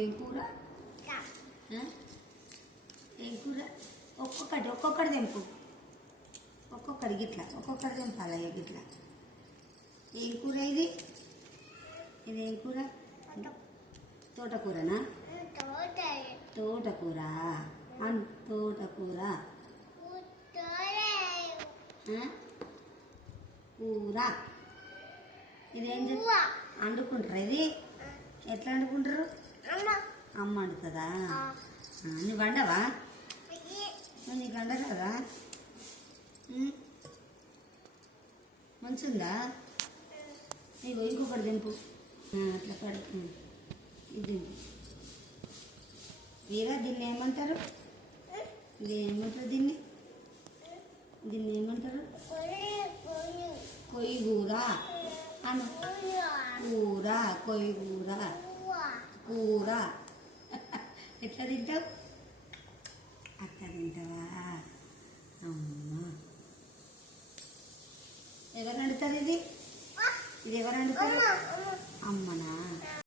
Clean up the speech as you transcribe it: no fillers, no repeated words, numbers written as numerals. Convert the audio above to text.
ఏం కూర? ఏం కూర? ఒక్కొక్కటి తెంపు. ఒక్కొక్కటి గిట్లా ఒక్కొక్కటి తెంపాలి గిట్లా. ఏం కూర ఇది? ఇదేం కూర? తోటకూరనా? తోటకూర. తోటకూర కూర. ఇదేం వండుకుంటారు? ఇది ఎట్లా వండుకుంటారు? అమ్మ వండుతుందా? నువ్వు వండవా? నీకు వండరాదా? మంచిగా నీకు ఇంకొకటి తెంపు. అట్లా పడు. ఇది వీరా, దీన్ని ఏమంటారు? ఇది ఏమంటారు? దీన్ని ఏమంటారు? కొయ్యి కూర అను. కూర, కొయ్యి కూర, కూర. ఎట్లా తింటావు? అట్లా తింటావా? అమ్మ, ఎవరు వండుతారు ఇది? ఇది ఎవరు వండుతారు? అమ్మనా?